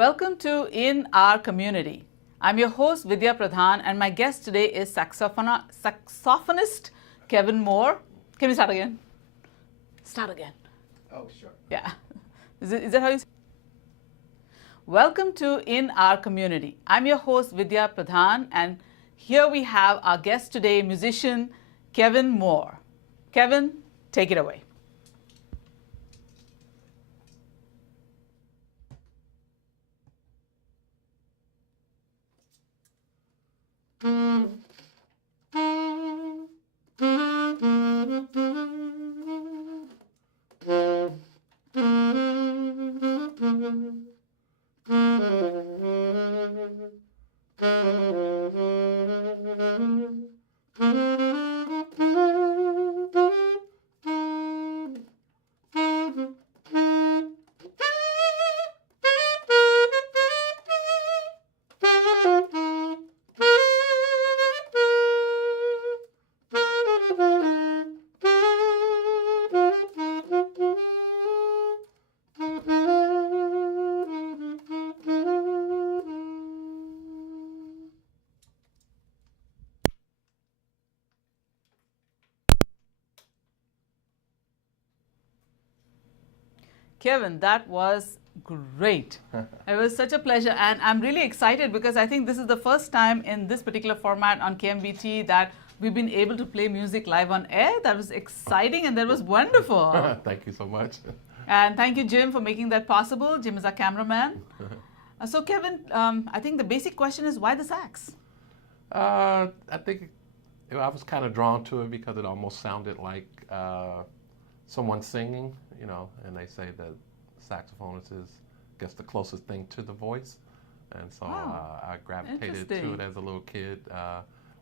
Welcome to In Our Community. I'm your host Vidya Pradhan, and my guest today is saxophonist Kevin Moore. Can we start again? Start again. Oh, sure. Yeah. Is that how you say? Welcome to In Our Community. I'm your host Vidya Pradhan, and here we have our guest today, musician Kevin Moore. Kevin, take it away. Kevin, that was great. It was such a pleasure, and I'm really excited because I think this is the first time in this particular format on KMVT that we've been able to play music live on air. That was exciting and that was wonderful. Thank you so much. And thank you, Jim, for making that possible. Jim is our cameraman. So, Kevin, I think the basic question is why the sax? I think I was kind of drawn to it because it almost sounded like someone singing, you know, and they say that saxophonist is, I guess, the closest thing to the voice. And so I gravitated to it as a little kid,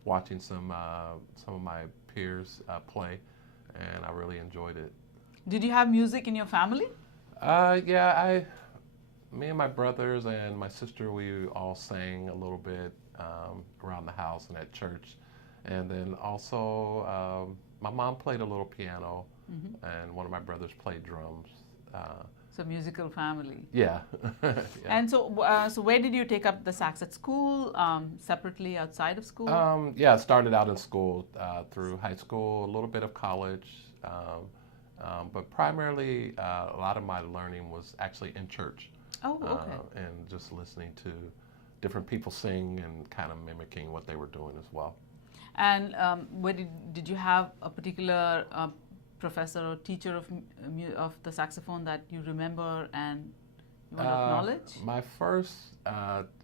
watching some of my peers play, and I really enjoyed it. Did you have music in your family? Yeah, me and my brothers and my sister, we all sang a little bit around the house and at church. And then also, my mom played a little piano, and one of my brothers played drums. So musical family. Yeah. Yeah. And so where did you take up the sax? At school, separately outside of school? Yeah, I started out in school through high school, a little bit of college, but primarily a lot of my learning was actually in church. Oh, okay. And just listening to different people sing and kind of mimicking what they were doing as well. And where did you have a particular professor or teacher of the saxophone that you remember and you want to acknowledge? My first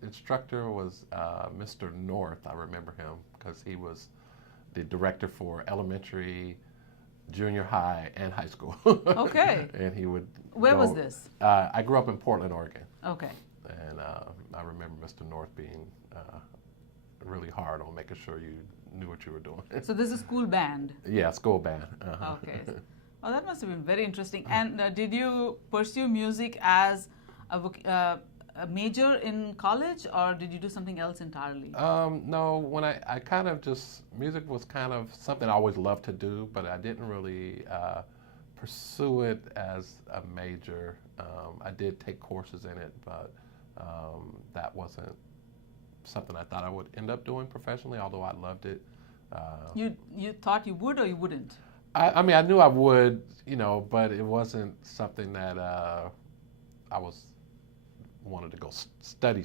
instructor was Mr. North. I remember him because he was the director for elementary, junior high, and high school. Okay. And he would Where was this? I grew up in Portland, Oregon. Okay. And I remember Mr. North being really hard on making sure you knew what you were doing. So this is school band? Yeah, school band. Okay. Well, that must have been very interesting. And did you pursue music as a major in college, or did you do something else entirely? No, when I kind of just, music was kind of something I always loved to do, but I didn't really pursue it as a major. I did take courses in it, but that wasn't something I thought I would end up doing professionally, although I loved it. You thought you would or you wouldn't? I mean, I knew I would, you know, but it wasn't something that I wanted to go study.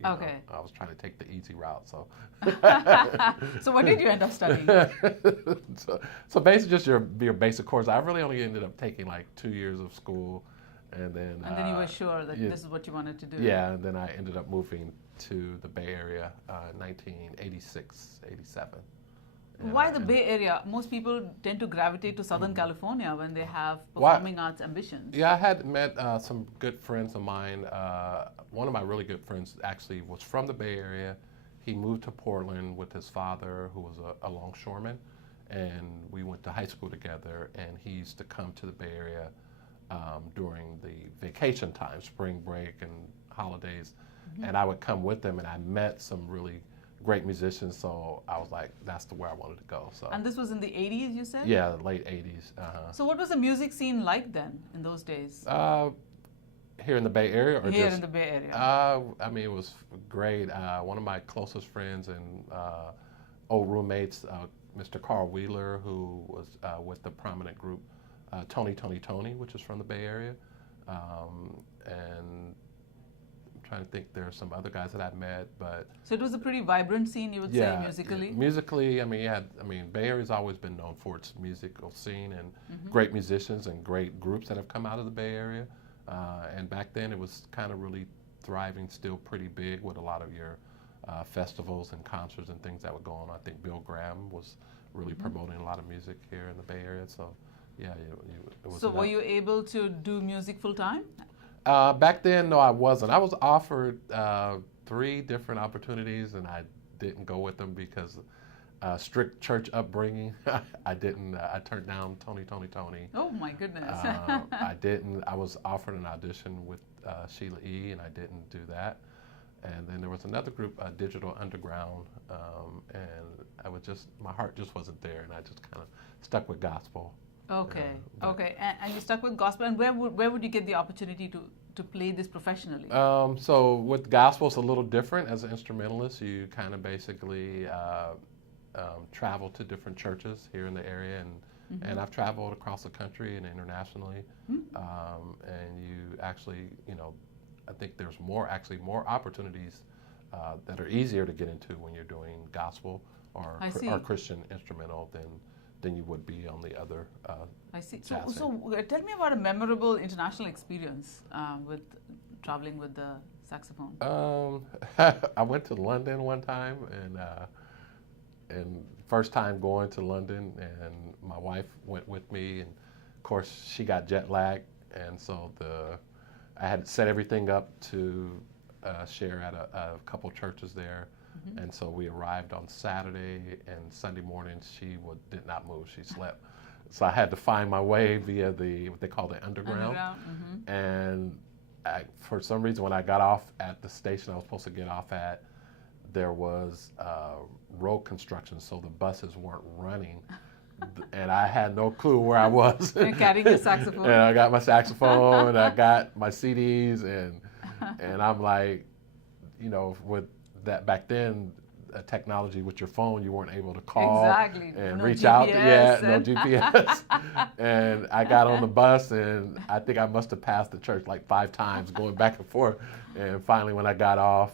You okay. know? I was trying to take the easy route, so. So what did you end up studying? So basically just your basic course. I really only ended up taking like 2 years of school, and then you were sure that this is what you wanted to do? Yeah, and then I ended up moving to the Bay Area in 1986, 87. Why the Bay Area? Most people tend to gravitate to Southern California when they have performing arts ambitions. Yeah, I had met some good friends of mine. One of my really good friends actually was from the Bay Area. He moved to Portland with his father, who was a longshoreman, and we went to high school together, and he used to come to the Bay Area during the vacation time, spring break and holidays, and I would come with them, and I met some really great musicians, so I was like, that's where I wanted to go. So. And this was in the 80s, you said? Yeah, late 80s. So what was the music scene like then, in those days? Here in the Bay Area, or here just in the Bay Area? I mean, it was great. One of my closest friends and old roommates, Mr. Carl Wheeler, who was with the prominent group Tony, which is from the Bay Area, and I'm trying to think, there are some other guys that I've met, but So it was a pretty vibrant scene, you would say, musically? yeah. Musically, I mean, Bay Area's always been known for its musical scene and great musicians and great groups that have come out of the Bay Area. And back then, it was kind of really thriving, still pretty big with a lot of your festivals and concerts and things that would go on. I think Bill Graham was really promoting a lot of music here in the Bay Area. So, yeah, it was. So were you able to do music full time? Back then, no, I wasn't. I was offered 3 different opportunities, and I didn't go with them because strict church upbringing. I didn't. I turned down Tony. Oh my goodness! I didn't. I was offered an audition with Sheila E., and I didn't do that. And then there was another group, Digital Underground, and my heart just wasn't there, and I just kind of stuck with gospel. Okay, okay, and you stuck with gospel. And where would you get the opportunity to play this professionally? So with gospel, it's a little different. As an instrumentalist, you kind of basically travel to different churches here in the area, and I've traveled across the country and internationally. And you actually, I think there's more opportunities that are easier to get into when you're doing gospel or Christian instrumental than you would be on the other. I see. So tell me about a memorable international experience with traveling with the saxophone. I went to London one time, and first time going to London, and my wife went with me, and of course she got jet lagged, and so I had set everything up to share at a couple churches there. And so we arrived on Saturday, and Sunday morning she did not move. She slept. So I had to find my way via what they call the underground. And for some reason, when I got off at the station I was supposed to get off at, there was road construction, so the buses weren't running. And I had no clue where I was. You're carrying your saxophone. And I got my saxophone, and I got my CDs, and I'm like, with that back then, technology with your phone, you weren't able to call and no reach GPS out. Yeah, no GPS. And I got on the bus, and I think I must have passed the church like 5 times, going back and forth. And finally, when I got off,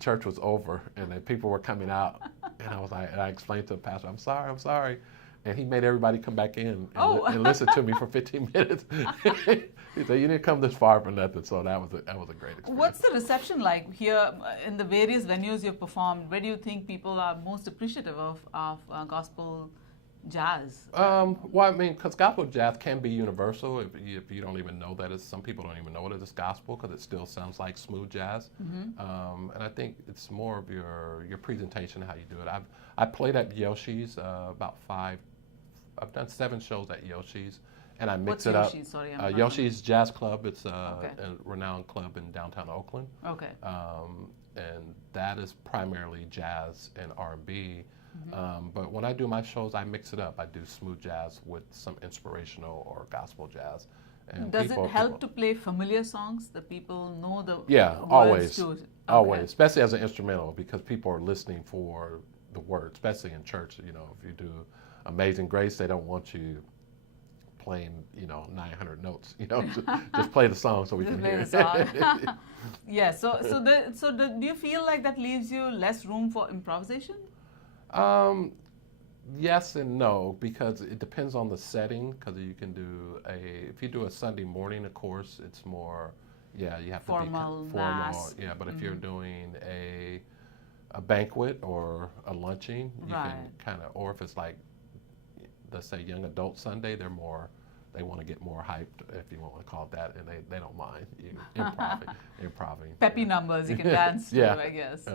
church was over, and then people were coming out, and I was like, and I explained to the pastor, I'm sorry. And he made everybody come back in and listen to me for 15 minutes. He said, you didn't come this far for nothing. So that was a great experience. What's the reception like here in the various venues you've performed? Where do you think people are most appreciative of gospel jazz? Well, I mean, because gospel jazz can be universal. If you don't even know that, some people don't even know it is gospel because it still sounds like smooth jazz. And I think it's more of your presentation, how you do it. I played at Yoshi's I've done 7 shows at Yoshi's, and I mix it up. Sorry, Yoshi's Jazz Club. It's a renowned club in downtown Oakland. Okay. And that is primarily jazz and R&B. But when I do my shows, I mix it up. I do smooth jazz with some inspirational or gospel jazz. And does it help to play familiar songs that people know the words to? Always, especially as an instrumental, because people are listening for the words, especially in church. If you do Amazing Grace, they don't want you playing 900 notes. Just play the song so we can hear it. Yeah. So do you feel like that leaves you less room for improvisation? Yes and no, because it depends on the setting. Because you can do if you do a Sunday morning, of course, it's more, you have formal, to be formal. Yeah, but if you're doing a banquet or a luncheon, you can kind of, or if it's like, let's say Young Adult Sunday, they want to get more hyped, if you want to call it that, and they don't mind you improving. Peppy numbers you can dance to, I guess.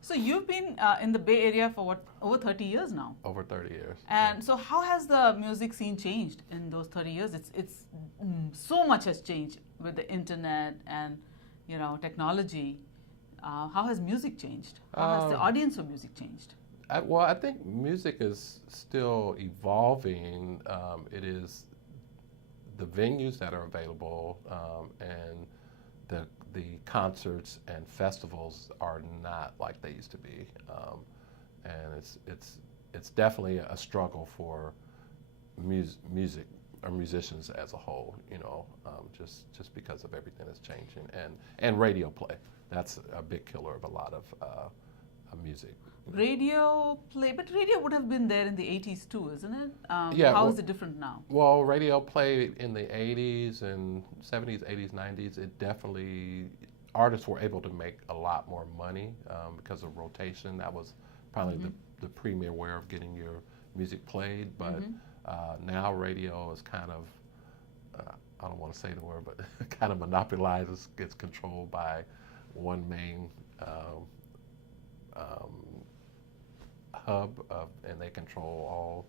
So you've been in the Bay Area for over 30 years now? Over 30 years. And so how has the music scene changed in those 30 years? It's so much has changed with the internet and technology. How has music changed? How has the audience for music changed? I think music is still evolving. It is the venues that are available and the concerts and festivals are not like they used to be, and it's definitely a struggle for music or musicians as a whole. Just because of everything that's changing, and radio play. That's a big killer of a lot of music. Radio play, but radio would have been there in the 80s too, isn't it? Yeah. How is it different now? Well, radio play in the 80s and 70s, 80s, 90s, it definitely, artists were able to make a lot more money because of rotation. That was probably the premier way of getting your music played. But now radio is kind of, I don't want to say the word, but kind of monopolizes, gets controlled by one main hub, and they control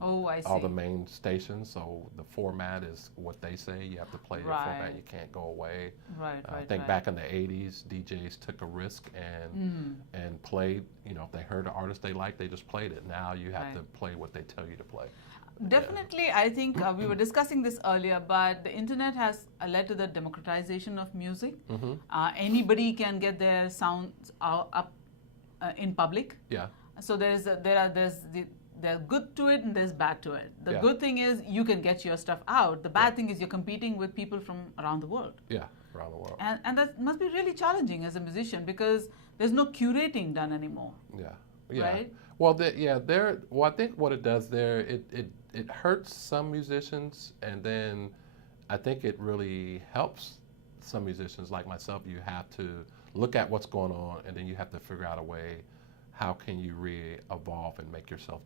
all the main stations. So the format is what they say. You have to play your format. You can't go away. I think back in the 80s, DJs took a risk and played. If they heard an artist they liked, they just played it. Now you have to play what they tell you to play. Definitely, I think we were discussing this earlier, but the internet has led to the democratization of music. Anybody can get their sounds up in public. Yeah. So there's good to it and there's bad to it. The good thing is you can get your stuff out. The bad thing is you're competing with people from around the world. Yeah, around the world. And that must be really challenging as a musician because there's no curating done anymore. Yeah. Right? Well, I think what it does there, it hurts some musicians, and then I think it really helps some musicians like myself. You have to look at what's going on, and then you have to figure out a way, how can you re-evolve and make yourself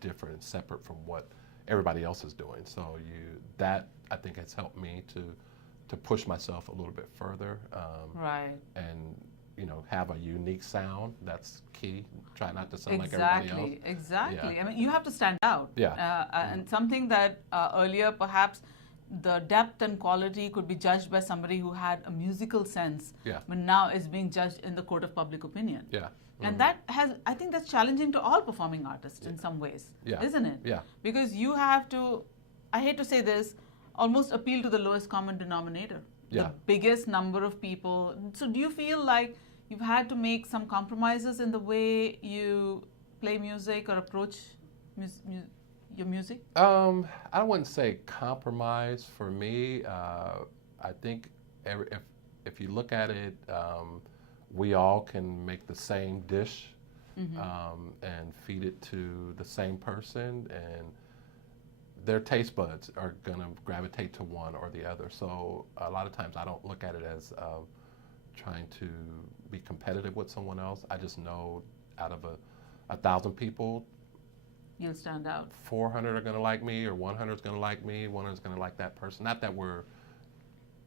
different and separate from what everybody else is doing. So that I think has helped me to push myself a little bit further. And have a unique sound. That's key. Try not to sound like everybody else. Exactly. I mean, you have to stand out. And something that earlier perhaps the depth and quality could be judged by somebody who had a musical sense, but now is being judged in the court of public opinion. And I think that's challenging to all performing artists in some ways, isn't it? Because you have to, I hate to say this, almost appeal to the lowest common denominator. The biggest number of people. So do you feel like you've had to make some compromises in the way you play music or approach your music? I wouldn't say compromise for me. I think if you look at it, we all can make the same dish and feed it to the same person, and their taste buds are going to gravitate to one or the other. So a lot of times I don't look at it as trying to be competitive with someone else. I just know out of 1,000 people, you'll stand out. 400 are going to like me, or 100 is going to like me, 100 is going to like that person. Not that we're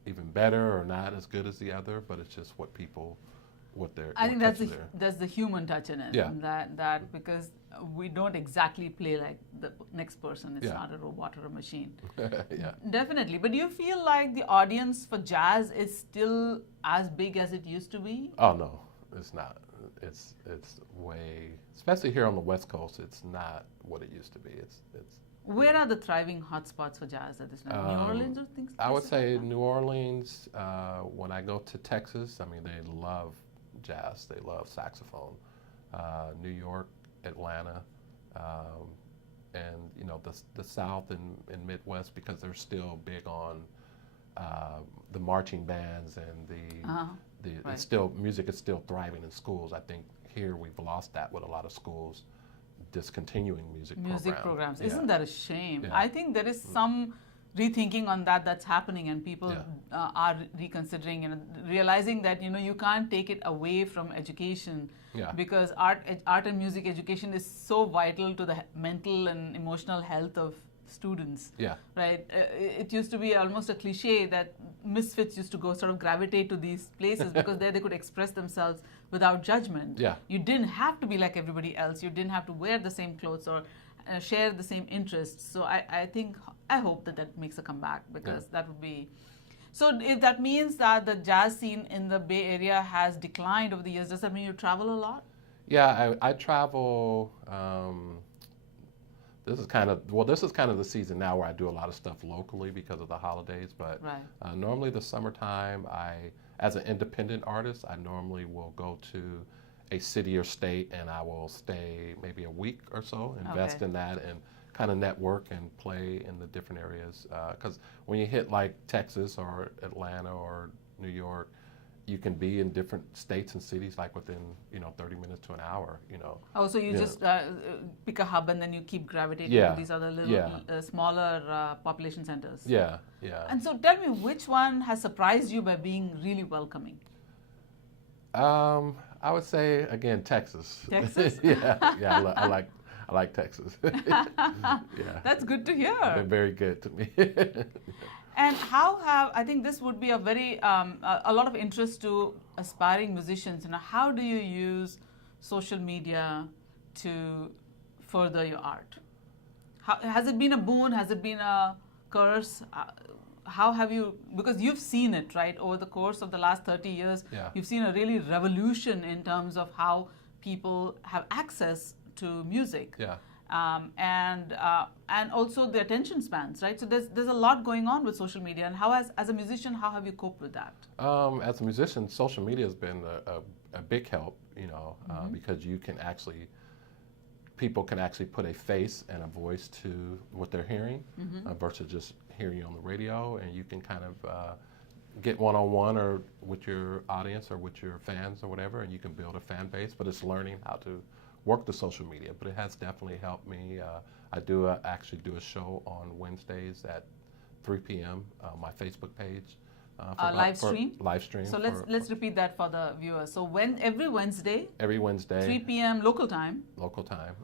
even better or not as good as the other, but it's just what they're. I think that's the human touch in it. That because we don't exactly play like the next person. It's not a robot or a machine. Definitely. But do you feel like the audience for jazz is still as big as it used to be? Oh no, it's not. It's way, especially here on the West Coast, it's not what it used to be. It's. Where are the thriving hotspots for jazz at this time? New Orleans or things? I would say New Orleans. When I go to Texas, I mean, they love jazz. They love saxophone. New York, Atlanta, and the South and Midwest, because they're still big on the marching bands and it's still, music is still thriving in schools. I think here we've lost that with a lot of schools discontinuing music programs. Isn't that a shame? I think there is some rethinking on that's happening, and people are reconsidering and realizing that you can't take it away from education, because art and music education is so vital to the mental and emotional health of students. Right? It used to be almost a cliche that misfits used to go sort of gravitate to these places because there they could express themselves without judgment. You didn't have to be like everybody else. You didn't have to wear the same clothes or share the same interests. So I hope that makes a comeback, because that would be. So if that means that the jazz scene in the Bay Area has declined over the years, does that mean you travel a lot? Yeah, I travel. this is kind of the season now where I do a lot of stuff locally because of the holidays. But Right. normally the summertime, as an independent artist, I normally will go to a city or state and I will stay maybe a week or so, invest Okay. in that and kind of network and play in the different areas. Because when you hit like Texas or Atlanta or New York, you can be in different states and cities like within 30 minutes to an hour. Oh, so you Yeah. just pick a hub and then you keep gravitating Yeah. to these other little Yeah. smaller population centers. Yeah, yeah. And so tell me, which one has surprised you by being really welcoming? I would say again Texas. Texas? Yeah, I like Texas. Yeah, That's good to hear. they're very good to me. And I think this would be a very, a lot of interest to aspiring musicians. How do you use social media to further your art? Has it been a boon? Has it been a curse? How have you, because you've seen it, right, over the course of the last 30 years, Yeah. you've seen a really revolution in terms of how people have access to music. Yeah. And also the attention spans, right? So there's a lot going on with social media. And as a musician, how have you coped with that? As a musician, social media has been a big help, because people can actually put a face and a voice to what they're hearing versus just hearing you on the radio, and you can kind of get one-on-one or with your audience or with your fans or whatever, and you can build a fan base. But it's learning how to work the social media. But it has definitely helped me. I actually do a show on Wednesdays at 3 p.m. on my Facebook page. Live stream? Live stream. So let's repeat that for the viewers. So every Wednesday, Every Wednesday. 3 p.m. local time. Local time.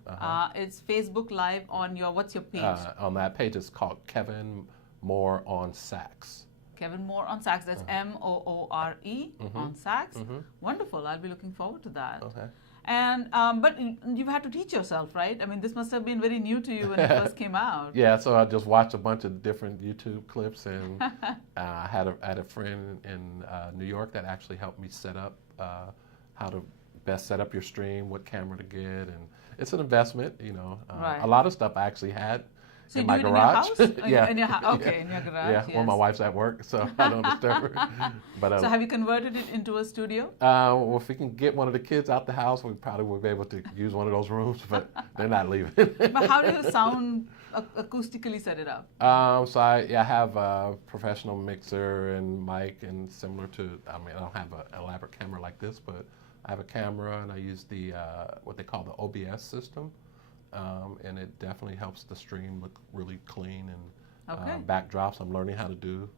It's Facebook Live on what's your page? On that page, it's called Kevin Moore on Sax. Kevin Moore on sax. That's Moore on sax. Wonderful. I'll be looking forward to that. Okay. And but you've had to teach yourself, right? I mean, this must have been very new to you when it first came out. Yeah, so I just watched a bunch of different YouTube clips, and I had a friend in New York that actually helped me set up how to best set up your stream, what camera to get, and it's an investment, Right. A lot of stuff I actually had So in you my do it garage. in your house? Yeah. In your okay, in your garage. Yeah, yes. when my wife's at work, so I don't disturb her. But So have you converted it into a studio? well, if we can get one of the kids out the house, we probably will be able to use one of those rooms, but they're not leaving. But how do you sound acoustically set it up? So I have a professional mixer and mic, and similar to, I don't have an elaborate camera like this, but I have a camera, and I use the what they call the OBS system, and it definitely helps the stream look really clean, and Okay. backdrops. I'm learning how to do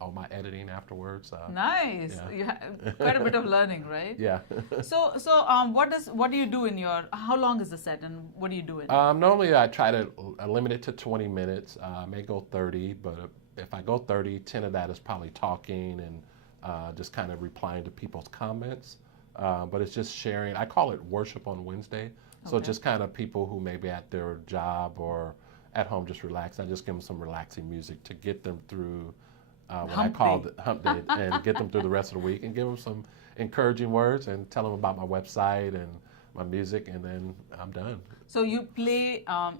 all my editing afterwards. Nice. yeah. You have quite a bit of learning, right? Yeah. So what do you do in your? How long is the set, and what do you do in? Normally I try to limit it to 20 minutes. I may go 30, but if I go 30, 10 of that is probably talking and just kind of replying to people's comments. But it's just sharing. I call it Worship on Wednesday. So Okay. just kind of people who may be at their job or at home just relax. I just give them some relaxing music to get them through what I Hump call day. the hump day, and get them through the rest of the week, and give them some encouraging words and tell them about my website and my music, and then I'm done. So you play a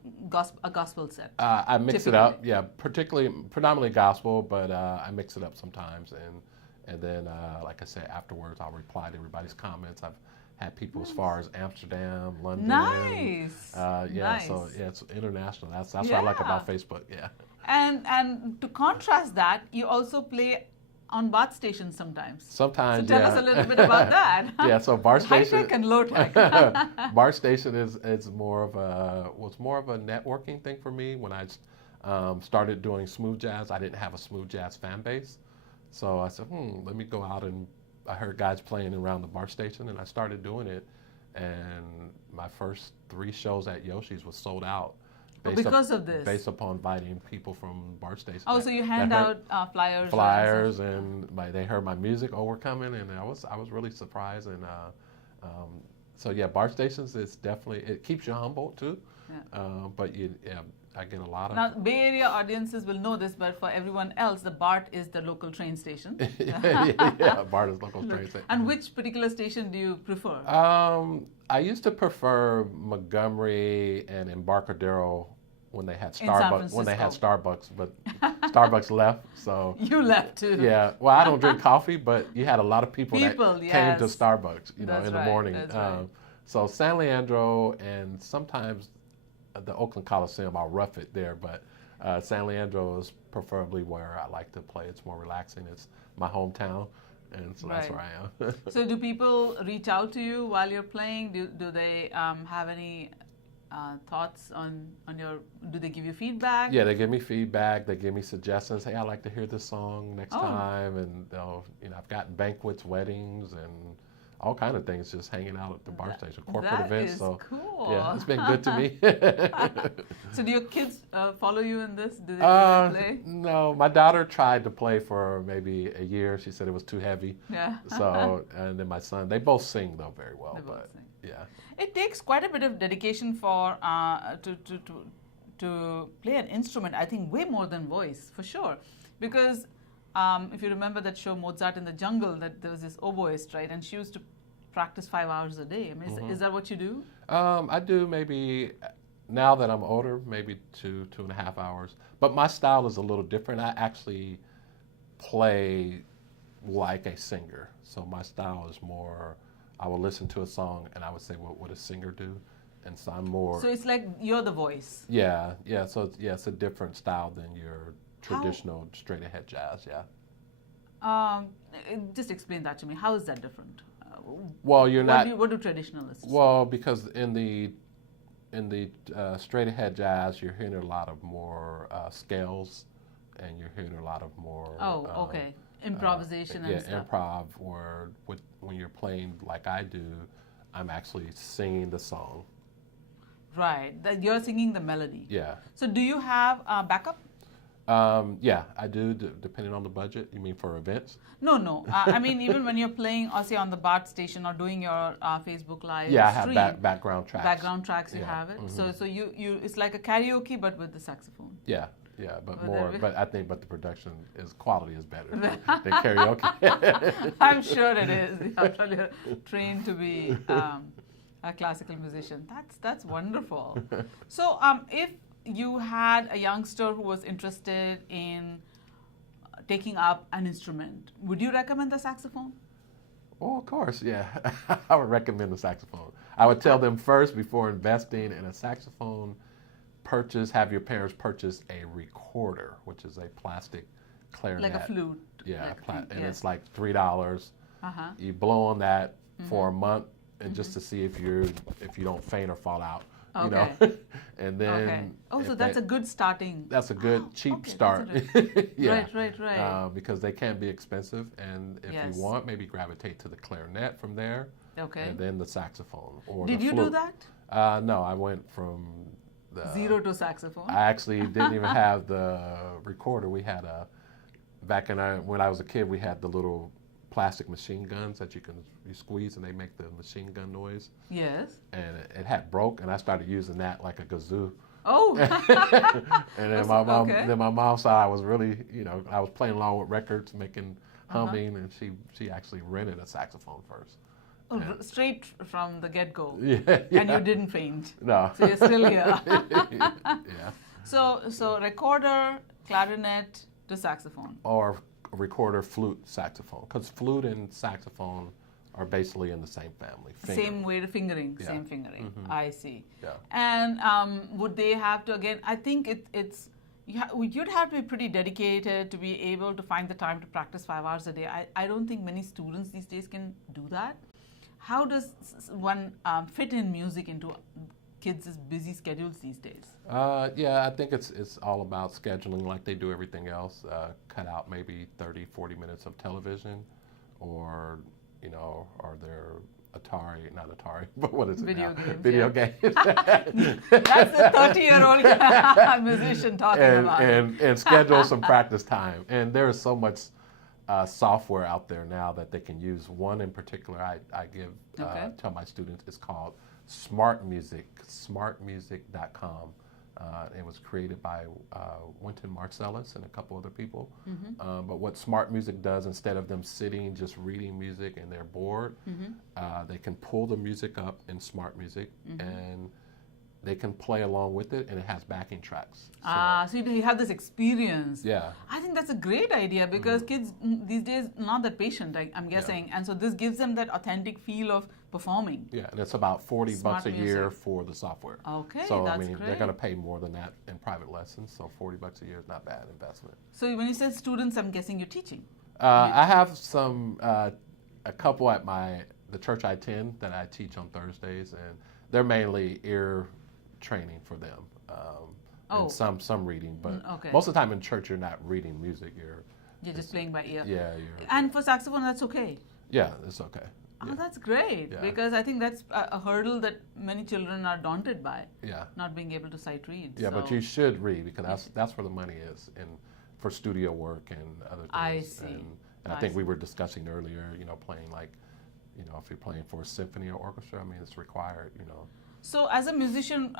gospel set. I mix it up, yeah, predominantly gospel, but I mix it up sometimes, and then like I said, afterwards I'll reply to everybody's comments. I've had people as far as Amsterdam, London. Nice. Yeah, Nice. so yeah, it's international. That's what I like about Facebook. Yeah. And to contrast that, you also play on BART stations sometimes. Sometimes. So tell yeah. us a little bit about that. Yeah, so BART High station. tech and low tech. BART station was more of a networking thing for me when I started doing smooth jazz. I didn't have a smooth jazz fan base, so I said, let me go out, and I heard guys playing around the BART station, and I started doing it. And my first 3 shows at Yoshi's was sold out. Because of this. Based upon inviting people from BART station. Oh, so you hand out flyers. Flyers, and they heard my music. Oh, we're coming, and I was really surprised. And so yeah, BART stations, it's definitely, it keeps you humble too. Yeah. But I get a lot of. Now, Bay Area audiences will know this, but for everyone else, the BART is the local train station. yeah, BART is local train station. And which particular station do you prefer? I used to prefer Montgomery and Embarcadero when they had Starbucks. When they had Starbucks, but Starbucks left. So you left too. Yeah. Well, I don't drink coffee, but you had a lot of people that yes. came to Starbucks, in the morning. That's right. So San Leandro and sometimes the Oakland Coliseum, I'll rough it there, but San Leandro is preferably where I like to play. It's more relaxing. It's my hometown, and so that's where I am. So do people reach out to you while you're playing? Do they have any thoughts on your, do they give you feedback? Yeah, they give me feedback. They give me suggestions. Hey, I'd like to hear this song next time. And they'll, I've gotten banquets, weddings, and all kind of things just hanging out at the BART station, corporate events. That is cool. Yeah, it's been good to me. So do your kids follow you in this? Do they play? No, my daughter tried to play for maybe a year. She said it was too heavy. Yeah. So, and then my son, they both sing though very well. They both sing. Yeah. It takes quite a bit of dedication for to play an instrument. I think way more than voice, for sure, because if you remember that show Mozart in the Jungle, that there was this oboist, right, and she used to practice 5 hours a day. I mean, is that what you do? I do maybe, now that I'm older, maybe 2.5 hours. But my style is a little different. I actually play like a singer. So my style is more, I will listen to a song and I would say, what would a singer do? And so I'm more. So it's like you're the voice. Yeah. So it's a different style than your traditional straight ahead jazz. Yeah. Just explain that to me. How is that different? Well, you're not. What do traditionalists? Well, because in the straight ahead jazz, you're hearing a lot of more scales, and you're hearing a lot of more. Okay. Improvisation and stuff. Yeah, improv. Or when you're playing like I do, I'm actually singing the song. Right. That you're singing the melody. Yeah. So do you have backup? Yeah, I do, depending on the budget. You mean for events? No. I mean, even when you're playing, or say on the BART station or doing your Facebook Live Yeah, stream, I have background tracks. Background tracks, you have it. So you it's like a karaoke, but with the saxophone. Yeah, but the production quality is better than karaoke. I'm sure it is. After you're trained to be a classical musician, that's wonderful. So if you had a youngster who was interested in taking up an instrument, would you recommend the saxophone? Oh, of course, yeah. I would recommend the saxophone. I would tell them first, before investing in a saxophone, have your parents purchase a recorder, which is a plastic clarinet. Like a flute. Yeah, it's like $3. You blow on that for a month, and just to see if you don't faint or fall out. Okay. And then. Oh, so that's a good starting. That's a good cheap start. Yeah. Right. Because they can be expensive, and if you want, maybe gravitate to the clarinet from there. Okay. And then the saxophone or Did you do that? No, I went from the zero to saxophone. I actually didn't even have the recorder. We had when I was a kid, we had the little plastic machine guns that you squeeze and they make the machine gun noise. Yes. And it had broke, and I started using that like a kazoo. Oh. And then my mom saw I was really, I was playing along with records, making humming, and she actually rented a saxophone first. Oh, straight from the get-go. Yeah. And you didn't faint. No. So you're still here. Yeah. So recorder, clarinet to saxophone. Or recorder, flute, saxophone, because flute and saxophone are basically in the same family. Same way to fingering, Yeah. same fingering. I see. Yeah. And would they have to, again, I think you'd have to be pretty dedicated to be able to find the time to practice 5 hours a day. I don't think many students these days can do that. How does one fit in music into kids' busy schedules these days? Yeah, I think it's all about scheduling like they do everything else. Cut out maybe 30, 40 minutes of television, or their not Atari, but what is it Video now? games. Video games. That's a 30-year-old musician talking about. And schedule some practice time. And there is so much software out there now that they can use. One in particular I give tell my students, it's called Smart Music, smartmusic.com. It was created by Wynton Marsalis and a couple other people. But what smart music does, instead of them sitting just reading music and they're bored, they can pull the music up in smart music and they can play along with it, and it has backing tracks. So you have this experience. Yeah. I think that's a great idea because kids these days not that patient, I'm guessing, and so this gives them that authentic feel of performing. Yeah, and it's about $40 Smart a year music. for the software. Okay, so that's I mean, great. they're going to pay more than that in private lessons. So $40 a year is not bad investment. So when you say students, I'm guessing you're teaching. I have a couple at the church I attend that I teach on Thursdays, and they're mainly ear training for them, and some reading. But most of the time in church, you're not reading music. You're just playing by ear. Yeah. And for saxophone, that's okay. Yeah, it's okay. Oh, that's great, because I think that's a hurdle that many children are daunted by. Yeah. Not being able to sight read. Yeah, but you should read, because that's where the money is, and for studio work and other things. I see. And I think we were discussing earlier, playing if you're playing for a symphony or orchestra, I mean, it's required, So as a musician,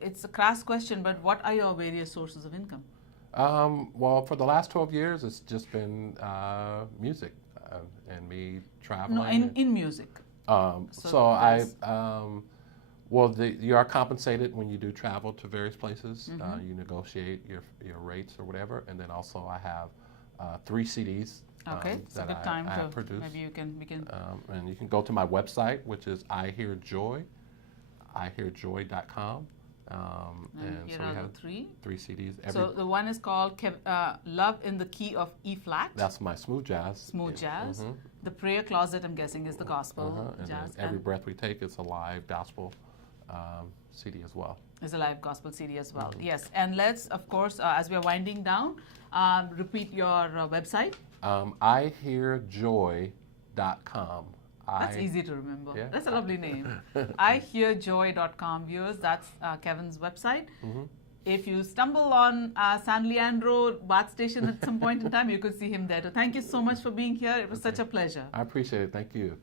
it's a crass question, but what are your various sources of income? Well, for the last 12 years, it's just been music and me traveling. No, in music. You are compensated when you do travel to various places. You negotiate your rates or whatever, and then also I have 3 CDs. Okay, it's a good time to produce. maybe we can. And you can go to my website, which is ihearjoy.com. And here so are we have the 3. 3 CDs. So the one is called Love in the Key of E Flat. That's my smooth jazz. Smooth jazz. The Prayer Closet, I'm guessing, is the gospel And jazz. then Every Breath We Take is a live gospel CD as well. Is a live gospel CD as well. Yes, and let's, of course, as we are winding down, repeat your website. ihearjoy.com. That's easy to remember. Yeah. That's a lovely name. ihearjoy.com. Viewers, that's Kevin's website. If you stumble on San Leandro Bath Station at some point in time, you could see him there. So thank you so much for being here. It was such a pleasure. I appreciate it. Thank you.